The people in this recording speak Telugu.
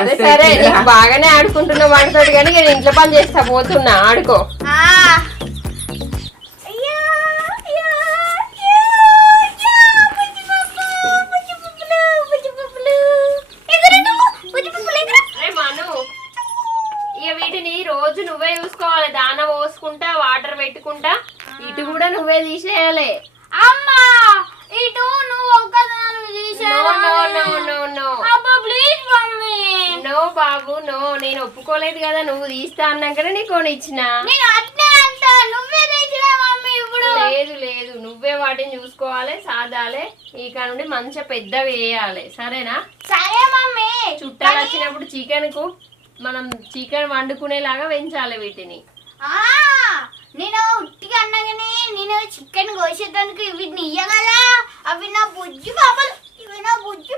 సరే సరే నీకు బాగానే ఆడుకుంటున్నావు అంటాడు కానీ నేను ఇంట్లో పని చేస్తా పోతున్నా ఆడుకో. వీటిని రోజు నువ్వే చూసుకోవాలి. దాన పోసుకుంటా వాటర్ పెట్టుకుంటా. ఇటు కూడా నువ్వే తీసేయాలి. అమ్మా ఇటు నువ్వు ఒక్కదాని no no no no no అబ్బా ప్లీజ్ మమ్మీ నో బాబు నో నేను ఒప్పుకోలేదు కదా నువ్వు తీస్తా అన్నాకనే నీకు కొని ఇచ్చిన. లేదు లేదు నువ్వే వాటిని చూసుకోవాలి సాదాలి ఇక నుండి మంచిగా పెద్దవి వేయాలి సరేనా? సరే మమ్మీ. చుట్టాలు వచ్చినప్పుడు చికెన్కు మనం చికెన్ వండుకునేలాగా పెంచాలి వీటిని. నేను ఉట్టిగా అన్నగానే నేను చికెన్ కోసేదానికి వీటిని ఇయ్యగల? అవి నా బుజ్జి పాపలు ఇవి నా బుజ్జి